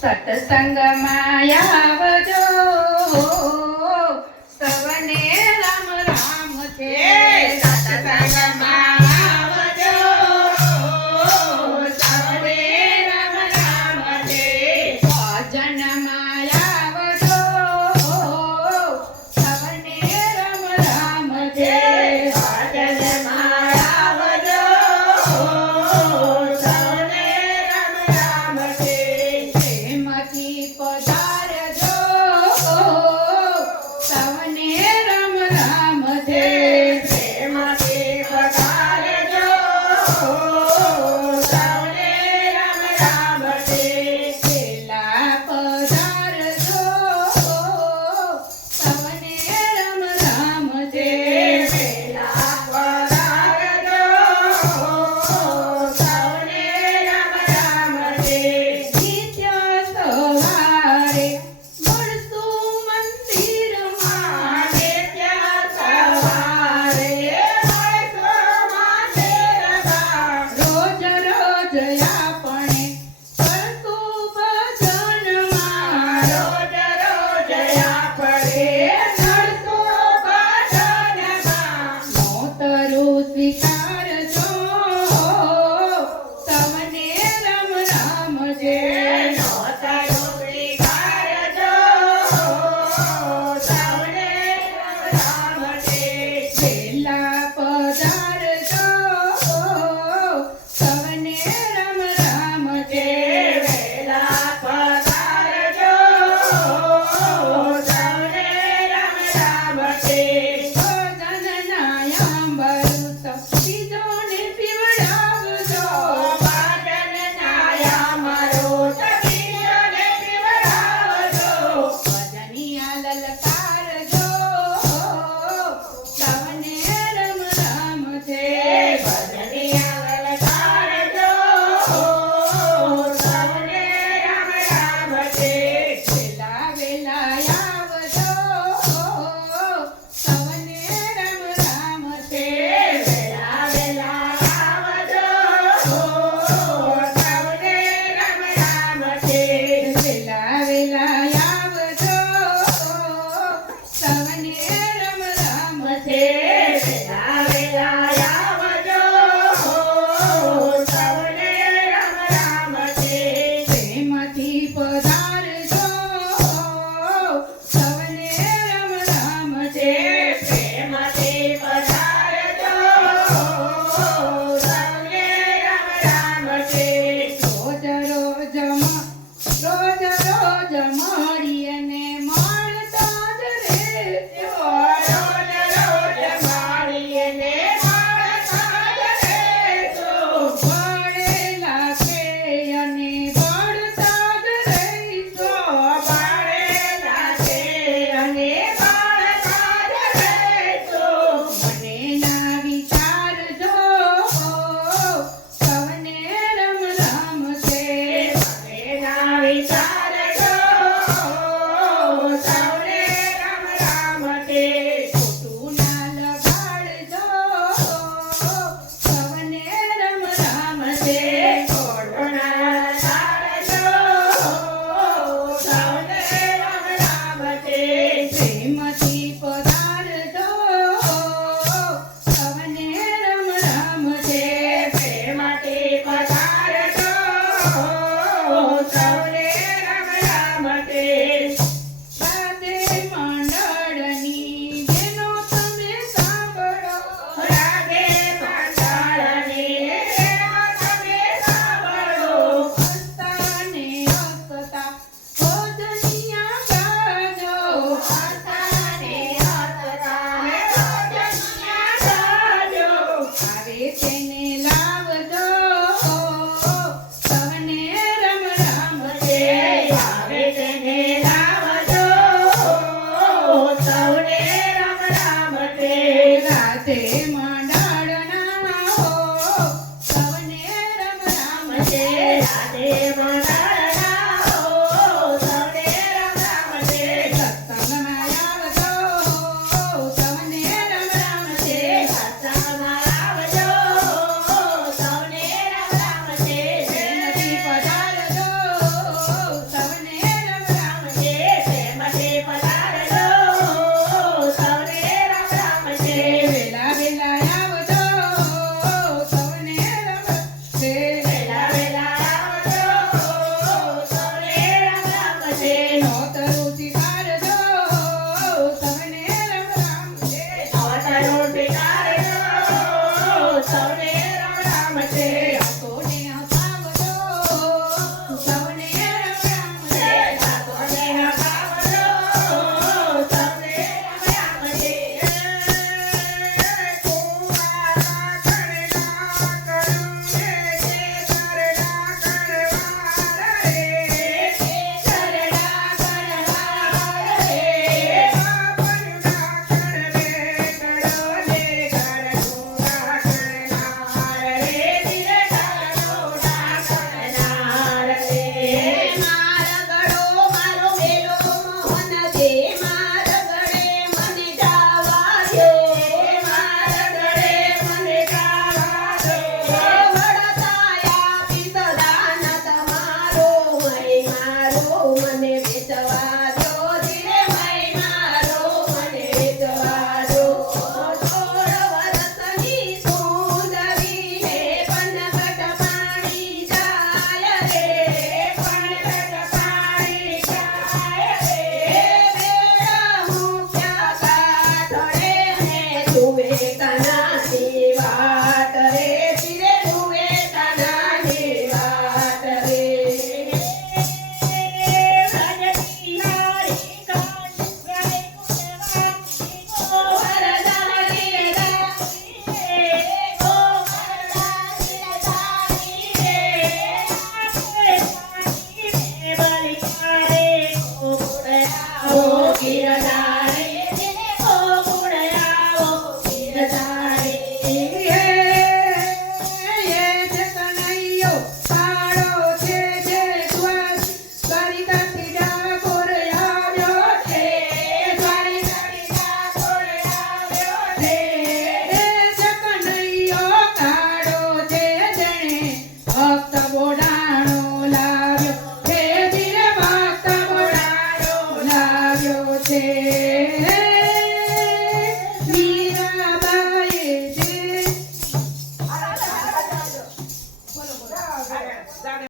સત્સંગમાં આવજો સવને રામ રામ છે સત્સંગમાં આવજો સવને રામ રામ છે ભજનમાં આવજો સવને રામ રામ છે ભજનમાં આવજો સવને રામ રામ છે પ્રેમથી પધારજો સવને રામ રામ છે પ્રેમથી પધારજો સવને રામ રામ છે પેલા પધારજો સવને રામ રામ છે પેલા પધારજો સવને રામ રામ છે નિત્ય સવારે મળશું મંદિરમાં નિત્ય સવારે મળશું મંદિરમાં રોજ રોજ આપણે કરશું ભજનમાં રોજ રોજ આપણે મળશું ભજનમાં મોતરું સ્વીકારજો સવને રામ રામ છે મોતરું સ્વીકારજો સવને રામ રામ છે પેલા પધારજો સવને રામ રામ છે પેલા પધારજો સવને રામ રામ છે ભજનના અમૃત બીજોને પીવડાવજો ભજનના અમૃત બીજોને પીવડાવજો ભજનિયા લલકારજો સવને રામ રામ છે ભજનિયા લલકારજો સવને રામ રામ છે વેલા વેલા આવજો સવને રામ રામ છે વેલા વેલા આવજો સવને રામ રામ છે વેલા વેલા આવજો સવને રામ રામ છે વેલા વેલા આવજો સવને રામ રામ છે પ્રેમથી પધારજો સવને રામ રામ છે પ્રેમથી પધારજો સવને રામ રામ છે રોજ રોજ મળીને મળતા જ રહેજો રોજ રોજ મળીને મળતા જ રહેજો ભણેલા છે અને ભણતા જ રહીશો ભણેલા છે અને ભણતા જ રહેશો મને ના વિચારજો સવને રામ રામ છે મને ના વિચારજો સવને રામ રામ છે ખોટું ના લગાડજો સવને રામ રામ છે ખોટું ના લગાડજો સવને રામ રામ છે પ્રેમથી પધારજો સવને રામ રામ છે પ્રેમથી પધારજો સવને રામ રામ છે રાધે મંડળની બેનો તમે સાંભળો રાધે મંડળની બેનો તમે સાંભળો હસતા ને હસતા ભજનિયા ગાજો હસતા ને હસતા ભજનિયા ગાજો આવે તેને લાવજો સવને રામ રામ છે આવે તેને લાવજો સવને રામ રામ છે રાધે મંડળના હો સવને રામ રામ છે રાધે મંડળના